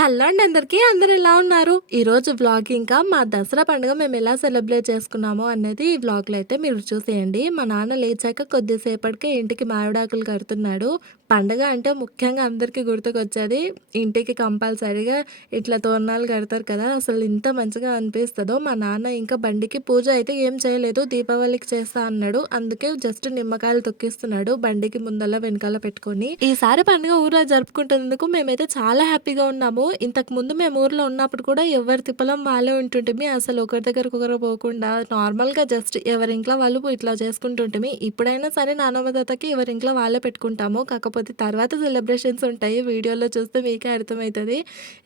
Hello అండి అందరికీ. అందరూ ఎలా ఉన్నారు? ఈరోజు వ్లాగ్ ఇంకా మా దసరా పండుగ మేము ఎలా సెలబ్రేట్ చేసుకున్నామో అనేది ఈ వ్లాగ్లో అయితే మీరు చూసేయండి. మా నాన్న లేచాక కొద్దిసేపటికే ఇంటికి మామిడాకులు కడుతున్నాడు. పండుగ అంటే ముఖ్యంగా అందరికీ గుర్తుకొచ్చేది ఇంటికి కంపల్సరీగా ఇట్లా తోరణాలు కడతారు కదా, అసలు ఇంత మంచిగా అనిపిస్తుందో. మా నాన్న ఇంకా బండికి పూజ అయితే ఏం చేయలేదు, దీపావళికి చేస్తా అన్నాడు. అందుకే జస్ట్ నిమ్మకాయలు తొక్కిస్తున్నాడు బండికి ముందల వెనకాల పెట్టుకొని. ఈసారి పండుగ ఊర్లో జరుపుకుంటున్నందుకు మేమైతే చాలా హ్యాపీగా ఉన్నాము. ఇంతకు ముందు మేము ఊర్లో ఉన్నప్పుడు కూడా ఎవరి తిప్పలం వాళ్ళే ఉంటుంటిమి. అసలు ఒకరి దగ్గరకు ఒకరు పోకుండా నార్మల్గా జస్ట్ ఎవరి ఇంట్లో వాళ్ళు ఇట్లా చేసుకుంటుంటిమి. ఇప్పుడైనా సరే నాన్నమ్మ తాతకి ఎవరి ఇంట్లో వాళ్ళే పెట్టుకుంటాము. కాకపోతే తర్వాత సెలబ్రేషన్స్ ఉంటాయి, వీడియోలో చూస్తే మీకే అర్థమవుతుంది.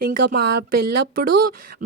ఇంకా మా పెళ్ళప్పుడు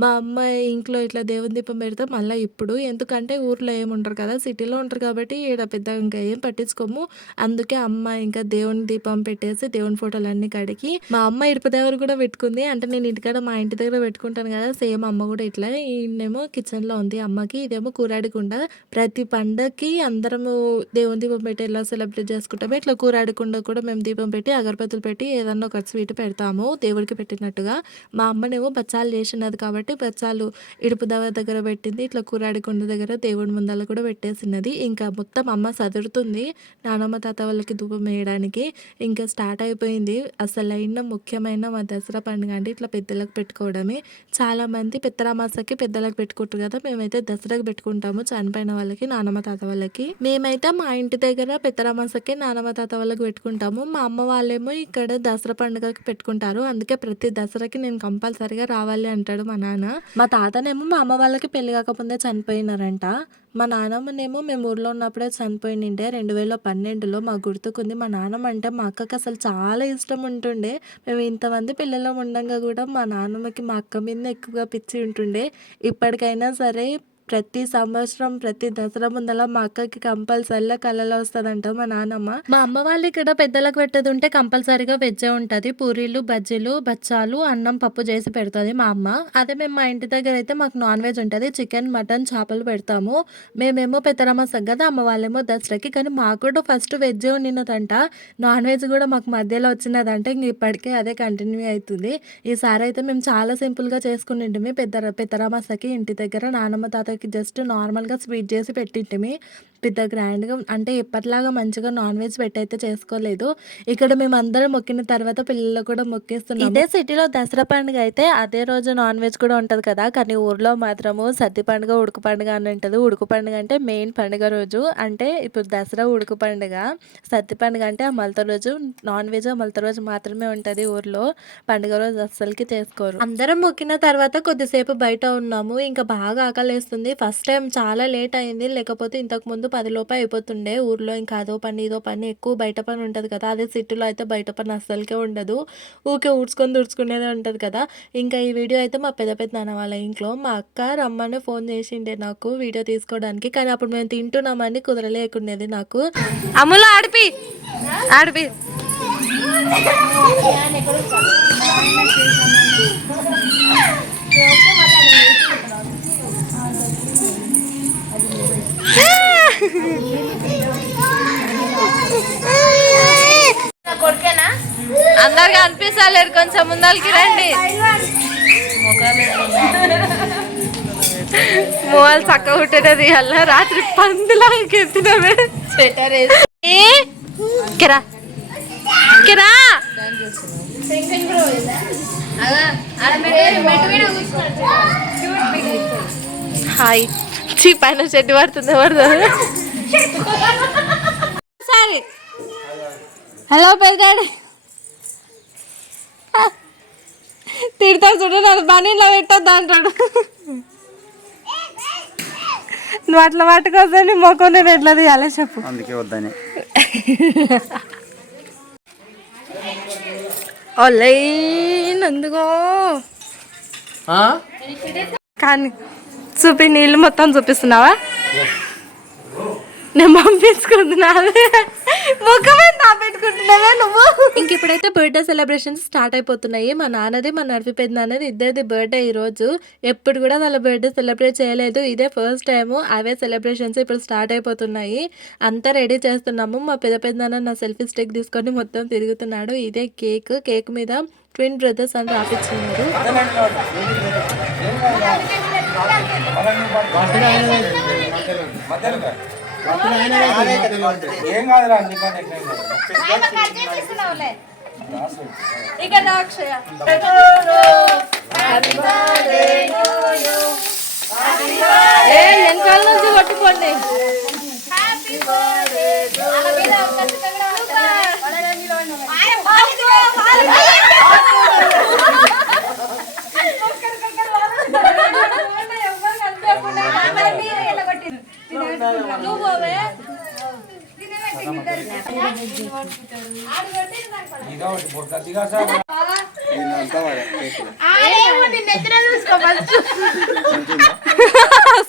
మా అమ్మ ఇంట్లో ఇట్లా దేవుని దీపం పెడితే మళ్ళీ ఇప్పుడు, ఎందుకంటే ఊర్లో ఏముంటారు కదా, సిటీలో ఉంటారు కాబట్టి ఈడ పెద్ద ఇంకా ఏం పట్టించుకోము. అందుకే అమ్మ ఇంకా దేవుని దీపం పెట్టేసి దేవుని ఫోటోలు అన్ని కడిగి మా అమ్మ ఇరుపు దేవుడు కూడా పెట్టుకుంది. అంటే నేను ఇంటికాడ మా ఇంటి దగ్గర పెట్టుకుంటాను కదా, సేమ్ అమ్మ కూడా ఇట్లా. ఈయనేమో కిచెన్లో ఉంది అమ్మకి, ఇదేమో కూరాడికుండ. ప్రతి పండగకి అందరము దేవుని దీపం పెట్టి ఎలా సెలబ్రేట్ చేసుకుంటామో ఇట్లా కూరాడికుండ కూడా మేము దీపం పెట్టి అగరబత్తులు పెట్టి ఏదన్నా ఒక స్వీట్ పెడతాము దేవుడికి పెట్టినట్టుగా. మా అమ్మనేమో బచ్చాలు చేసినది కాబట్టి బచ్చాలు ఇడుపు దగ్గర పెట్టింది, ఇట్లా కూరాడికుండ దగ్గర దేవుడి ముందల కూడా పెట్టేసినది. ఇంకా మొత్తం అమ్మ సదురుతుంది నానమ్మ తాత వాళ్ళకి ధూపం వేయడానికి. ఇంకా స్టార్ట్ అయిపోయింది అసలైన ముఖ్యమైన మా దసరా పండుగ అంటే ఇట్లా పెద్దలకు పెట్టుకోవడమే. చాలామంది పెద్దరామాసకి పెద్దలకు పెట్టుకుంటారు కదా, మేమైతే దసరాకు పెట్టుకుంటాము చనిపోయిన వాళ్ళకి, నానమ్మ తాత వాళ్ళకి. మేమైతే మా ఇంటి దగ్గర పెద్దరామాసకి నానమ్మ తాత వాళ్ళకి పెట్టుకుంటాము. మా అమ్మ వాళ్ళేమో ఇక్కడ దసరా పండుగకి పెట్టుకుంటారు. అందుకే ప్రతి దసరాకి నేను కంపల్సరీగా రావాలి అంటాడు మా నాన్న. మా తాతనేమో మా అమ్మ వాళ్ళకి పెళ్లి కాకముందే చనిపోయినారంట. మా నానమ్మనేమో మేము ఊర్లో ఉన్నప్పుడే చనిపోయిండే 2012లో. మాకు గుర్తుకుంది. మా నాన్నమ్మ అంటే మా అక్కకి అసలు చాలా ఇష్టం ఉంటుండే. మేము ఇంతమంది పిల్లలు ఉండంగా కూడా మా నాన్నమ్మకి మా అక్క మీద ఎక్కువగా పిచ్చి ఉంటుండే. ఇప్పటికైనా సరే ప్రతి సంవత్సరం ప్రతి దసరా ముందల మా అక్కకి కంపల్సరీగా కళలో వస్తుందంట మా నాన్నమ్మ. మా అమ్మ వాళ్ళు ఇక్కడ పెద్దలకు పెట్టేది ఉంటే కంపల్సరీగా వెజ్జే ఉంటుంది. పూరీలు, బజ్జీలు, బచ్చాలు, అన్నం, పప్పు చేసి పెడుతుంది మా అమ్మ. అదే మేము మా ఇంటి దగ్గర అయితే మాకు నాన్ వెజ్ ఉంటుంది, చికెన్, మటన్, చేపలు పెడతాము. మేమేమో పెద్దరమాసం కదా, అమ్మ వాళ్ళేమో దసరాకి. కానీ మాకు కూడా ఫస్ట్ వెజ్జే ఉండినదంట, నాన్ వెజ్ కూడా మాకు మధ్యలో వచ్చినదంటే ఇంక ఇప్పటికే అదే కంటిన్యూ అవుతుంది. ఈసారి అయితే మేము చాలా సింపుల్గా చేసుకునింటిమి పెద్దరామాసకి. ఇంటి దగ్గర నానమ్మ తాత జస్ట్ నార్మల్గా స్వీట్ చేసి పెట్టింటిమి. పెద్ద గ్రాండ్గా అంటే ఎప్పటిలాగా మంచిగా నాన్ వెజ్ పెట్టయితే చేసుకోలేదు. ఇక్కడ మేము అందరం మొక్కిన తర్వాత పిల్లలు కూడా మొక్కేస్తున్నాం. ఇదే సిటీలో దసరా పండుగ అయితే అదే రోజు నాన్ వెజ్ కూడా ఉంటుంది కదా, కానీ ఊర్లో మాత్రము సద్ది పండుగ, ఉడుకు పండుగ అని ఉంటుంది. ఉడుకు పండుగ అంటే మెయిన్ పండుగ రోజు. అంటే ఇప్పుడు దసరా ఉడుకు పండుగ, సద్ది పండుగ అంటే ఆ మలత రోజు. నాన్ వెజ్ ఆ మలత రోజు మాత్రమే ఉంటుంది ఊర్లో, పండుగ రోజు అస్సలకి చేసుకోరు. అందరం మొక్కిన తర్వాత కొద్దిసేపు బయట ఉన్నాము. ఇంకా బాగా ఆకలేస్తుంది. ఫస్ట్ టైం చాలా లేట్ అయింది, లేకపోతే ఇంతకు ముందు 10 లోపు అయిపోతుండే. ఊర్లో ఇంకా అదో పని ఇదో పని ఎక్కువ బయట పని ఉంటుంది కదా, అదే సిటీలో అయితే బయట పని అస్సలకే ఉండదు, ఊకే ఊడ్చుకునేదే ఉంటుంది కదా. ఇంకా ఈ వీడియో అయితే మా పెద్ద నాన్న వాళ్ళ ఇంట్లో మా అక్క రమ్మని ఫోన్ చేసిండే నాకు వీడియో తీసుకోవడానికి. కానీ అప్పుడు మేము తింటున్నామని కుదరలేకునేది నాకు. అమ్ములో ఆడిపి అందరికి అనిపిస్తలేరు, కొంచెం ముందరికి రండి. మోవాళ్ళు చక్కగా ఉంటేది అలా రాత్రి పందులాగా ఎత్తినవే కిరా కిరా. హాయ్ చీ, పైన చెట్టు పడుతుంది ఎవరిదో. సరే హలో పెద్దాడు తిడతాడు చూడు, అది బనీలో పెట్టొద్దు అంటాడు. నువ్వు అట్లా పట్టుకోసని మొక్క నేను ఎట్లా తీయాలి చెప్పు, అందుకే వద్దని. అందుకో కానీ చూపి, నీళ్ళు మొత్తం చూపిస్తున్నావా? నేను పంపించుకుంటున్నా ముఖమే నా పెట్టుకుంటున్నావే నువ్వు. ఇంక ఇప్పుడైతే బర్త్డే సెలబ్రేషన్స్ స్టార్ట్ అయిపోతున్నాయి. మా నాన్నది మా నడిపి పెద్దనాన్నది ఇద్దరిది బర్త్డే ఈరోజు. ఎప్పుడు కూడా వాళ్ళ బర్త్డే సెలబ్రేట్ చేయలేదు, ఇదే ఫస్ట్ టైము. అవే సెలబ్రేషన్స్ ఇప్పుడు స్టార్ట్ అయిపోతున్నాయి. అంతా రెడీ చేస్తున్నాము. మా పెద్దనాన్న నా సెల్ఫీ స్టిక్ తీసుకొని మొత్తం తిరుగుతున్నాడు. ఇదే కేక్ మీద ట్విన్ బ్రదర్స్ అని రాపించున్నారు. వెనకాల నుంచి కొట్టుకోండి.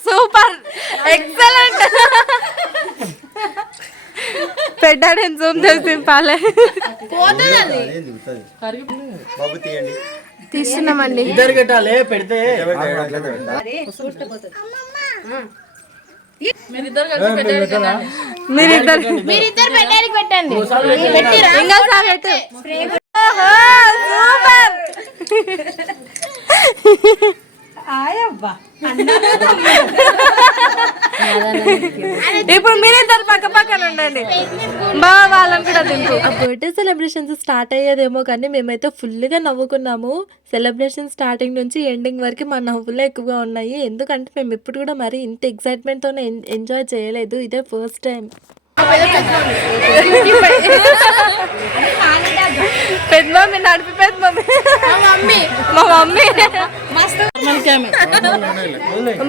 Super excellent. పెట్టాడని జూమ్ చేసి పాలే తీస్తున్నామండి. ఇద్దరు పెట్టాలి పెడితే మీరిద్దరు పెట్టడానికి పెట్టండి. ఇంకోసారి పెట్టు. ఇప్పుడు మీరిద్దరు పక్క పక్కన ఉండండి. వాళ్ళని కూడా తింటూ బర్త్డే సెలబ్రేషన్స్ స్టార్ట్ అయ్యేదేమో కానీ మేమైతే ఫుల్గా నవ్వుకున్నాము. సెలబ్రేషన్ స్టార్టింగ్ నుంచి ఎండింగ్ వరకు మా నవ్వులే ఎక్కువగా ఉన్నాయి. ఎందుకంటే మేము ఎప్పుడు కూడా మరి ఇంత ఎక్సైట్మెంట్తోనే ఎంజాయ్ చేయలేదు. ఇదే ఫస్ట్ టైం. పెద్ద మమ్మీ నడిపి పెద్ద మమ్మీ మా మమ్మీ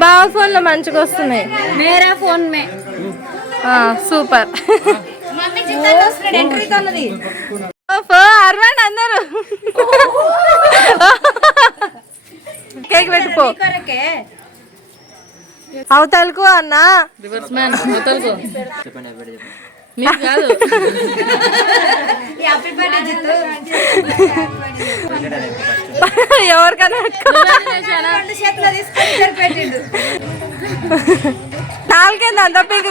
బాగా ఫోన్ లో మంచిగా వస్తున్నాయి. మేరా ఫోన్ మే సూపర్. అరవండి అందరు. కేక్ పెట్టుకో అవతలకు అన్నా. రివర్స్ మ్యాన్ అవతలకు కాదు. ఎవరికైనా నాలుగైంది అంత పీక్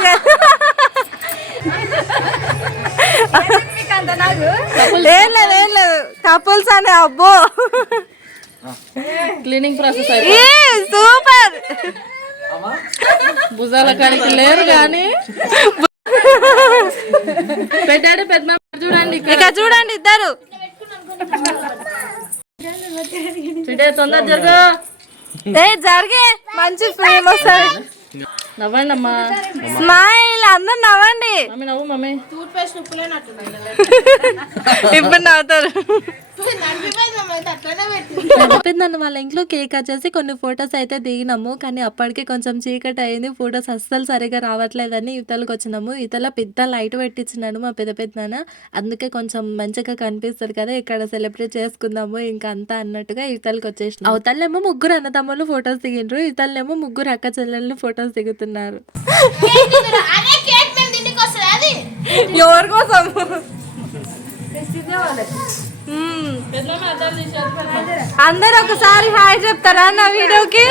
ఏం లేదు కపుల్స్ అనే. అబ్బో క్లీనింగ్ ప్రాసెస్ సూపర్. భుజాల కాడికి లేరు కానీ పెట్టాడు పెద్ద. చూడండి ఇక చూడండి ఇద్దరు తొందర జరుగు. జరిగే మంచి ఫిల్మ్ వస్తుంది. నవ్వండి అమ్మా. స్మైల్ అందరు నవ్వండి. నవ్వు మమ్మీ. ఇప్పుడు నవ్వుతారు. నన్ను వాళ్ళ ఇంట్లో కేక్ వచ్చేసి కొన్ని ఫొటోస్ అయితే దిగినాము. కానీ అప్పటికే కొంచెం చీకటి అయింది. ఫొటోస్ అస్సలు సరిగా రావట్లేదని ఇవతలకు వచ్చినాము. ఇవతల పెద్ద లైట్ పెట్టించినాడు మా పెద్దనాన్న. అందుకే కొంచెం మంచిగా కనిపిస్తుంది కదా, ఇక్కడ సెలబ్రేట్ చేసుకుందాము ఇంకా అంతా అన్నట్టుగా ఇవతలకు వచ్చేసినాం. అవతలేమో ముగ్గురు అన్నదమ్ములు ఫొటోస్ దిగిండ్రు, ఇవతలేమో ముగ్గురు అక్క చెల్లెళ్ళు ఫొటోస్ దిగుతున్నారు. ఎవరి కోసం? అందరు ఒకసారి హాయ్ చెప్తారా నా వీడియోకి?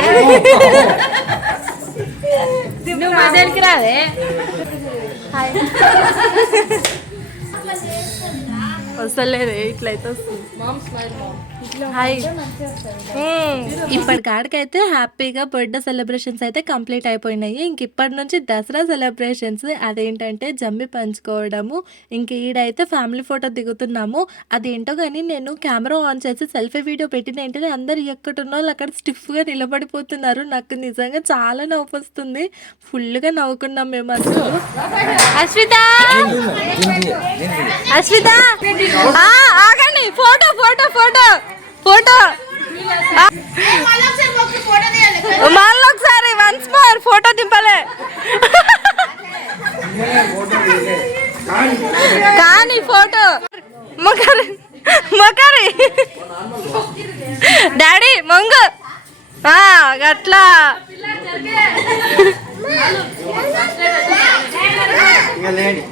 రాదే వస్తలేదు, ఇట్లయితే వస్తుంది. ఇప్పటికాడికైతే హ్యాపీగా బర్త్డే సెలబ్రేషన్స్ అయితే కంప్లీట్ అయిపోయినాయి. ఇంక ఇప్పటి నుంచి దసరా సెలబ్రేషన్స్. అదేంటంటే జమ్మి పంచుకోవడము. ఇంక ఈడైతే ఫ్యామిలీ ఫోటో దిగుతున్నాము. అదేంటో కానీ నేను కెమెరా ఆన్ చేసి సెల్ఫీ వీడియో పెట్టిన వెంటనే అందరు ఎక్కడున్న వాళ్ళు అక్కడ స్టిఫ్గా నిలబడిపోతున్నారు. నాకు నిజంగా చాలా నవ్వు వస్తుంది. ఫుల్గా నవ్వుకున్నాం మేము అందరూ. అశ్విత ఆగండి. ఫోటో ఫోటో ఫోటో ఫోటో మళ్ళీ ఒకసారి వన్స్ మోర్ ఫోటో దింపలే కానీ ఫోటో మొకరి డాడీ మొంగు గట్లా ఇక లేండి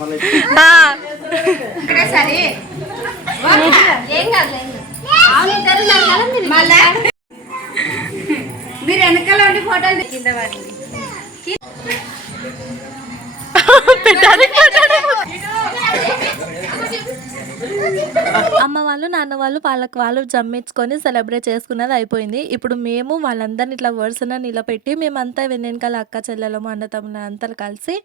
మళ్ళీ సరే ఏం కాదు మళ్ళా మీరు వెనకాల ఉండి ఫోటోలు కింద వాడి అమ్మ వాళ్ళు నాన్న వాళ్ళు వాళ్ళు జమ్మించుకొని సెలబ్రేట్ చేసుకున్నది అయిపోయింది. ఇప్పుడు మేము వాళ్ళందరిని ఇట్లా వరుసన నిలబెట్టి మేమంతా వెనకాల అక్క చెల్లెలము అన్న తమ్ముడు అంతా కలిసి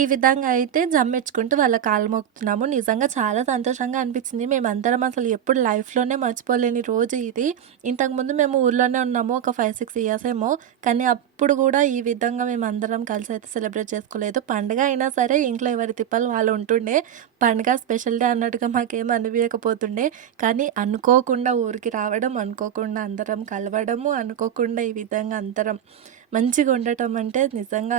ఈ విధంగా అయితే జమ్మించుకుంటూ వాళ్ళ కాళ్ళు మొక్కుతున్నాము. నిజంగా చాలా సంతోషంగా అనిపించింది. మేమందరం అసలు ఎప్పుడు లైఫ్లోనే మర్చిపోలేని రోజు ఇది. ఇంతకుముందు మేము ఊర్లోనే ఉన్నాము ఒక 5-6 ఇయర్స్ ఏమో. కానీ అప్పుడు కూడా ఈ విధంగా మేమందరం కలిసి అయితే సెలబ్రేట్ చేసుకోలేదు. పండుగ అయినా సరే ఇంట్లో ఎవరి తిప్పలు వాళ్ళు ఉంటుండే. పండుగ స్పెషల్ డే అన్నట్టుగా మాకేం అనిపించకపోతుండే. కానీ అనుకోకుండా ఊరికి రావడం, అనుకోకుండా అందరం కలవడము, అనుకోకుండా ఈ విధంగా అందరం మంచిగా ఉండటం అంటే నిజంగా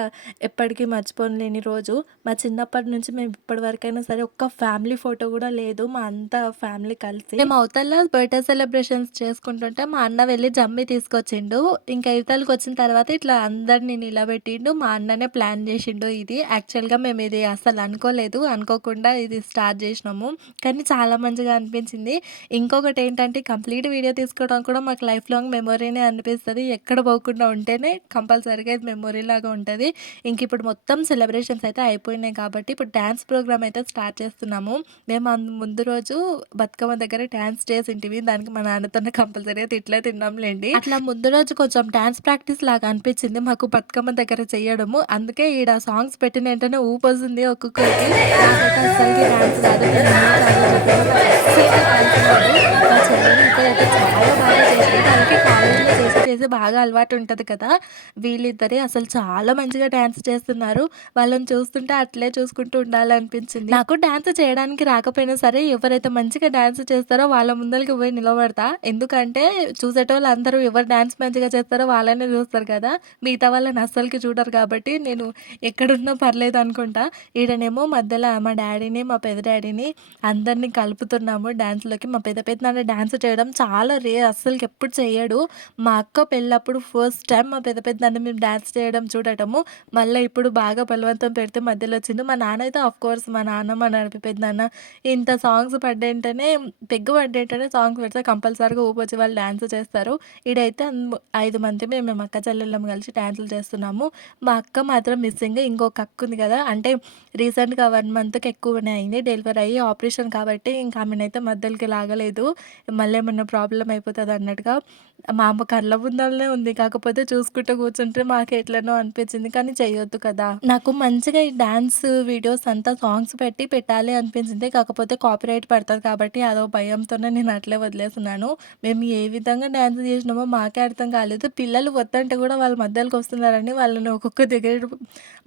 ఎప్పటికీ మర్చిపోలేని రోజు. మా చిన్నప్పటి నుంచి మేము ఇప్పటి వరకైనా సరే ఒక్క ఫ్యామిలీ ఫోటో కూడా లేదు. మా అంతా ఫ్యామిలీ కలిసి మేము అవతల బర్త్డే సెలబ్రేషన్స్ చేసుకుంటుంటే మా అన్న వెళ్ళి జమ్మి తీసుకొచ్చిండు. ఇంకా ఇవతలకి వచ్చిన తర్వాత ఇట్లా అందరినీ నిలబెట్టిండు. మా అన్ననే ప్లాన్ చేసిండు ఇది. యాక్చువల్గా మేము ఇది అసలు అనుకోలేదు, అనుకోకుండా ఇది స్టార్ట్ చేసినాము. కానీ చాలా మంచిగా అనిపించింది. ఇంకొకటి ఏంటంటే కంప్లీట్ వీడియో తీసుకోవడం కూడా మాకు లైఫ్ లాంగ్ మెమొరీనే అనిపిస్తుంది. ఎక్కడ పోకుండా ఉంటేనే కంపల్సరీగా ఇది మెమొరీ లాగా ఉంటుంది. ఇంక ఇప్పుడు మొత్తం సెలబ్రేషన్స్ అయితే అయిపోయినాయి కాబట్టి ఇప్పుడు డ్యాన్స్ ప్రోగ్రామ్ అయితే స్టార్ట్ చేస్తున్నాము. మేము ముందు రోజు బతుకమ్మ దగ్గర డ్యాన్స్ చేసింటివి. దానికి మా నాన్నతోనే కంపల్సరీగా తిట్లే తిన్నాంలేండి. అట్లా ముందు రోజు కొంచెం డ్యాన్స్ ప్రాక్టీస్ లాగా అనిపించింది మాకు బతుకమ్మ దగ్గర చేయడము. అందుకే ఈడ సాంగ్స్ పెట్టిన వెంటనే ఊపొస్తుంది ఒక్కొక్కరికి. నాకైతే అసలుకి డ్యాన్స్ రాదు. మా చెల్లెలు ఇక్కడైతే చాలా బాగా చేసింది. దానికి కాలేజీలో చేసి బాగా అలవాటు ఉంటుంది కదా. వీళ్ళిద్దరే అసలు చాలా మంచిగా డ్యాన్స్ చేస్తున్నారు. వాళ్ళని చూస్తుంటే అట్లే చూసుకుంటూ ఉండాలనిపించింది. నాకు డ్యాన్స్ చేయడానికి రాకపోయినా సరే ఎవరైతే మంచిగా డ్యాన్స్ చేస్తారో వాళ్ళ ముందరికి పోయి నిలబడతా. ఎందుకంటే చూసేటోళ్ళు అందరూ ఎవరు డ్యాన్స్ మంచిగా చేస్తారో వాళ్ళనే చూస్తారు కదా. మిగతా వాళ్ళని అస్సలకి చూడరు కాబట్టి నేను ఎక్కడున్నా పర్లేదు అనుకుంటా. ఈడనేమో మధ్యలో మా డాడీని మా పెద్ద డాడీని అందరినీ కలుపుతున్నాము డ్యాన్స్లోకి. మా పెద్ద నాన్న డ్యాన్స్ చేయడం చాలా రేర్, అస్సలకి ఎప్పుడు చేయడు. మా అక్క పెళ్ళప్పుడు ఫస్ట్ టైం మా పెద్ద నాన్న మేము డ్యాన్స్ చేయడం చూడటము. మళ్ళీ ఇప్పుడు బాగా బలవంతం పెడితే మధ్యలో వచ్చిండు. మా నాన్న అయితే ఆఫ్కోర్స్ మా నాన్న మా పెద్దనాన్న ఇంత సాంగ్స్ పడ్డేంటనే పెగ్గు పడ్డేంటనే సాంగ్స్ పెడితే కంపల్సరీగా ఊపొచ్చి వాళ్ళు డ్యాన్స్ చేస్తారు. ఈడైతే 5 మంది మేము అక్క చెల్లెళ్ళం కలిసి డ్యాన్సులు చేస్తున్నాము. మా అక్క మాత్రం మిస్సింగ్. ఇంకొక అక్క ఉంది కదా, అంటే రీసెంట్గా 1 మంత్కి ఎక్కువనే అయింది డెలివరీ అయ్యి ఆపరేషన్ కాబట్టి ఇంకా ఆమెనైతే మధ్యలోకి లాగలేదు. మళ్ళీ ఏమన్నా ప్రాబ్లం అయిపోతుంది అన్నట్టుగా మా అమ్మ కళ్ళ ముందరనే ఉంది. కాకపోతే చూసుకుంటూ కూర్చుంటే మాకు ఎట్లనో అనిపించింది. కానీ చేయొద్దు కదా. నాకు మంచిగా ఈ డాన్స్ వీడియోస్ అంతా సాంగ్స్ పెట్టాలి అనిపించింది. కాకపోతే కాపీరైట్ పడుతుంది కాబట్టి అదో భయంతోనే నేను అట్లే వదిలేస్తున్నాను. మేము ఏ విధంగా డ్యాన్స్ చేసినామో మాకే అర్థం కాలేదు. పిల్లలు వద్దంటే కూడా వాళ్ళ మధ్యలోకి వస్తున్నారని వాళ్ళని ఒక్కొక్క దగ్గర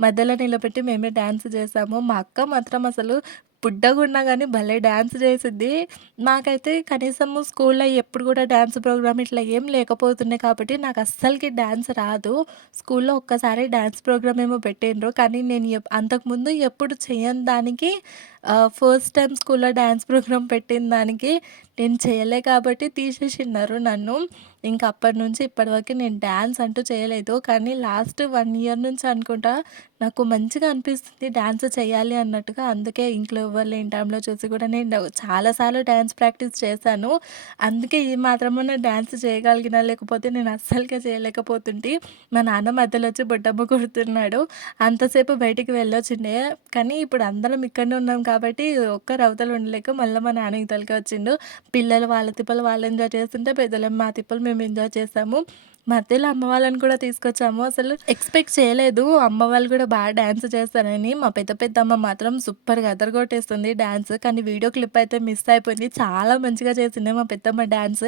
మధ్యలో నిలబెట్టి మేమే డ్యాన్స్ చేసాము. మా అక్క మాత్రం అసలు బుడ్డగున్నా కానీ భలే డ్యాన్స్ చేసిద్ది. నాకైతే కనీసము స్కూల్లో ఎప్పుడు కూడా డ్యాన్స్ ప్రోగ్రామ్ ఇట్లా ఏం లేకపోతుండే కాబట్టి నాకు అస్సలకి డ్యాన్స్ రాదు. స్కూల్లో ఒక్కసారి డ్యాన్స్ ప్రోగ్రామ్ ఏమో పెట్టిండ్రు. కానీ నేను అంతకుముందు ఎప్పుడు చేయని దానికి ఫస్ట్ టైం స్కూల్లో డ్యాన్స్ ప్రోగ్రామ్ పెట్టిన దానికి నేను చేయలే కాబట్టి తీసేసినారు నన్ను. ఇంకా అప్పటి నుంచి ఇప్పటివరకు నేను డ్యాన్స్ అంటూ చేయలేదు. కానీ లాస్ట్ 1 ఇయర్ నుంచి అనుకుంటా నాకు మంచిగా అనిపిస్తుంది డ్యాన్స్ చేయాలి అన్నట్టుగా. అందుకే ఇంట్లో ఎవ్వరు లేని టైంలో చూసి కూడా నేను చాలాసార్లు డ్యాన్స్ ప్రాక్టీస్ చేశాను. అందుకే ఈ మాత్రమే డ్యాన్స్ చేయగలిగిన, లేకపోతే నేను అస్సలుకే చేయలేకపోతుంటే. మా నాన్న మధ్యలో వచ్చి బొడ్డమ్మ కొడుతున్నాడు. అంతసేపు బయటికి వెళ్ళొచ్చిండే. కానీ ఇప్పుడు అందరం ఇక్కడనే ఉన్నాం కాబట్టి ఒక్కరు అవతల ఉండలేక మళ్ళీ మా నాన్న ఇవతలకి వచ్చిండు. పిల్లలు వాళ్ళ తిప్పలు వాళ్ళు ఎంజాయ్ చేస్తుంటే పెద్దలం మా తిప్పలు మేము ఎంజాయ్ చేసాము. మధ్యలో అమ్మ వాళ్ళని కూడా తీసుకొచ్చాము. అసలు ఎక్స్పెక్ట్ చేయలేదు అమ్మ వాళ్ళు కూడా బాగా డ్యాన్స్ చేస్తారని. మా పెద్దమ్మ మాత్రం సూపర్గా అదరగొట్టేస్తుంది డ్యాన్స్. కానీ వీడియో క్లిప్ అయితే మిస్ అయిపోయింది. చాలా మంచిగా చేసింది మా పెద్దమ్మ డ్యాన్స్.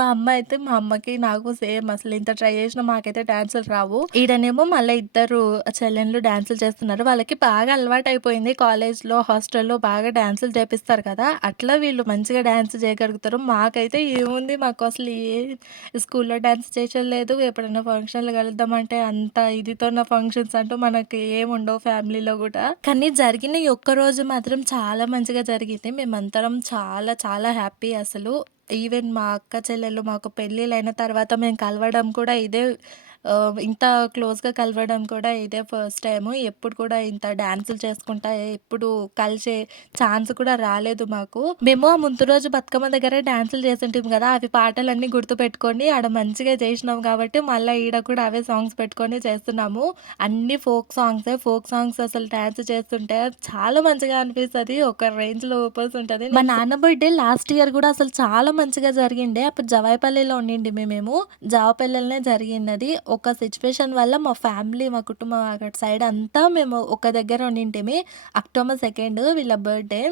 మా అమ్మ అయితే మా అమ్మకి నాకు సేమ్ అసలు ఇంత ట్రై చేసినా మాకైతే డ్యాన్సులు రావు. ఈడనేమో మళ్ళీ ఇద్దరు చెల్లెళ్ళు డ్యాన్సులు చేస్తున్నారు. వాళ్ళకి బాగా అలవాటు అయిపోయింది. కాలేజ్లో హాస్టల్లో బాగా డ్యాన్సులు చేపిస్తారు కదా, అట్లా వీళ్ళు మంచిగా డ్యాన్స్ చేయగలుగుతారు. మాకైతే ఏముంది, మాకు అసలు స్కూల్లో డ్యాన్స్ చేసేది లేదు. ఎప్పుడైనా ఫంక్షన్లు కలుద్దామంటే అంత ఇదితోన్న ఫంక్షన్స్ అంటూ మనకి ఏముండవు ఫ్యామిలీలో కూడా. కానీ జరిగిన ఈ ఒక్కరోజు మాత్రం చాలా మంచిగా జరిగింది. మేమందరం చాలా చాలా హ్యాపీ అసలు. ఈవెన్ మా అక్క చెల్లెళ్ళు మాకు పెళ్ళిళ్ళైన తర్వాత మేము కలవడం కూడా ఇదే ఇంత క్లోజ్‌గా కలవడం కూడా ఇదే ఫస్ట్ టైము. ఎప్పుడు కూడా ఇంత డాన్సులు చేసుకుంటా ఎప్పుడు కలిసే ఛాన్స్ కూడా రాలేదు మాకు. మేము ఆ ముందు రోజు బతుకమ్మ దగ్గర డాన్సులు చేసుంటిమి గదా! అవి పాటలన్నీ గుర్తుపెట్టుకొని ఆడ మంచిగా చేసినాం కాబట్టి మళ్ళా ఈడ కూడా అవే సాంగ్స్ పెట్టుకొని చేస్తున్నాము. అన్నీ ఫోక్ సాంగ్సే. ఫోక్ సాంగ్స్ అసలు డాన్స్ చేస్తుంటే చాలా మంచిగా అనిపిస్తది. ఒక రేంజ్‌లో ఊపల్సుంటది. మా నాన్న బర్త్‌డే లాస్ట్ ఇయర్ గూడా అసలు చాలా మంచిగా జరిగిండే. అప్పుడు జవాయిపల్లిలో ఉండింటిమి మేము. జావపల్లిలోనే జరిగినది. ఒక సిట్యుయేషన్ వల్ల మా ఫ్యామిలీ, మా కుటుంబం అటు సైడ్ అంతా మేము ఒక దగ్గర ఉండింటిమి. అక్టోబర్ 2 వీళ్ళ బర్త్‌డే.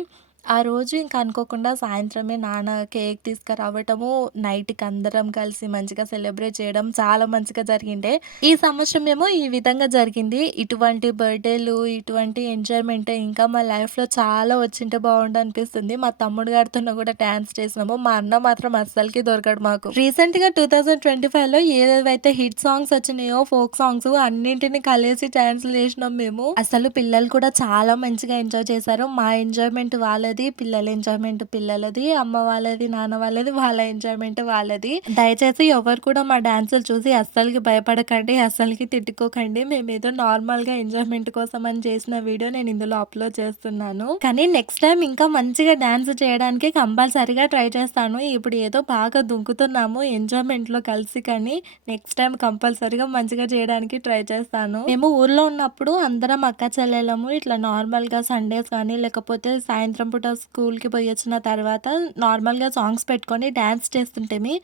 ఆ రోజు ఇంకా అనుకోకుండా సాయంత్రమే నాన్న కేక్ తీసుకురావటము, నైట్‌కి అందరం కలిసి మంచిగా సెలబ్రేట్ చేయడం చాలా మంచిగా జరిగిండే. ఈ సంవత్సరం ఏమో ఈ విధంగా జరిగింది. ఇటువంటి బర్త్‌డేలు, ఇటువంటి ఎంజాయ్‌మెంట్ ఇంకా మా లైఫ్‌లో చాలా వచ్చింటే బావుండు అనిపిస్తుంది. మా తమ్ముడు గారితోను కూడా డాన్స్ చేసినాము. మా అన్న మాత్రం అస్సలకి దొరకడు మాకు. రీసెంట్‌గా 2025లో ఏవేవైతే హిట్ సాంగ్స్ వచ్చినాయో ఫోక్ సాంగ్స్ అన్నింటిని కలిసి డాన్స్‌లు చేసినాం మేము. అసలు పిల్లలు కూడా చాలా మంచిగా ఎంజాయ్ చేశారు. మా ఎంజాయ్‌మెంట్ వాళ్ళది, పిల్లల ఎంజాయ్‌మెంట్ పిల్లలది, అమ్మ వాళ్ళది, నాన్న వాళ్ళది, వాళ్ళ ఎంజాయ్‌మెంట్ వాళ్ళది. దయచేసి ఎవరు కూడా మా డాన్సులు చూసి అస్సలకి భయపడకండి, అస్సలకి తిట్టుకోకండి. మేమేదో నార్మల్‌గా ఎంజాయ్‌మెంట్ కోసం అని చేసిన వీడియో నేను ఇందులో అప్‌లోడ్ చేస్తున్నాను. కానీ నెక్స్ట్ టైమ్ ఇంకా మంచిగా డాన్స్ చేయడానికి కంపల్సరీగా ట్రై చేస్తాను. ఇప్పుడు ఏదో బాగా దుంకుతున్నాము ఎంజాయ్‌మెంట్‌లో కలిసి, కానీ నెక్స్ట్ టైమ్ కంపల్సరీగా మంచిగా చేయడానికి ట్రై చేస్తాను. మేము ఊర్లో ఉన్నప్పుడు అందరం అక్క చెల్లెళ్ళము ఇట్లా నార్మల్‌గా సండేస్ కానీ లేకపోతే సాయంత్రం పూట స్కూల్‌కి పోయొచ్చిన తర్వాత నార్మల్‌గా సాంగ్స్ పెట్టుకొని డాన్స్ చేస్తుంటిమి.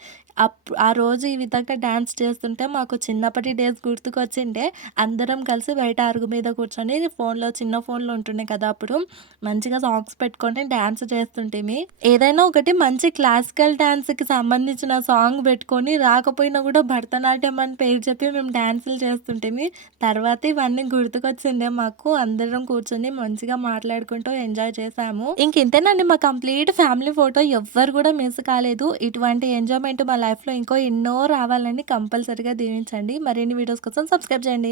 ఆ రోజు ఈ విధంగా డాన్స్ చేస్తుంటే మాకు చిన్నప్పటి డేస్ గుర్తుకొచ్చిండే. అందరం కలిసి బయట అరుగు మీద కూర్చొని చిన్న ఫోన్‌లో ఉంటుండే కదా! అప్పుడు మంచిగా సాంగ్స్ పెట్టుకొని డాన్స్ చేస్తుంటిమి. ఏదైనా ఒకటి మంచి క్లాసికల్ డాన్స్‌కి సంబంధించిన సాంగ్ పెట్టుకొని రాకపోయినా కూడా భరతనాట్యం అని పేరు చెప్పి మేము డాన్సులు చేస్తుంటిమి. తర్వాత ఇవన్నీ గుర్తుకొచ్చిండే మాకు. అందరం కూర్చొని మంచిగా మాట్లాడుకుంటూ ఎంజాయ్ చేశాము. ఇంతేనండి మా కంప్లీట్ ఫ్యామిలీ ఫోటో. ఎవ్వరు కూడా మిస్ కాలేదు. ఇటువంటి ఎంజాయ్‌మెంట్ మా లైఫ్‌లో ఇంకో ఎన్నో రావాలని కంపల్సరీగా దీవించండి. మరిన్ని వీడియోస్ కోసం సబ్స్క్రైబ్ చేయండి.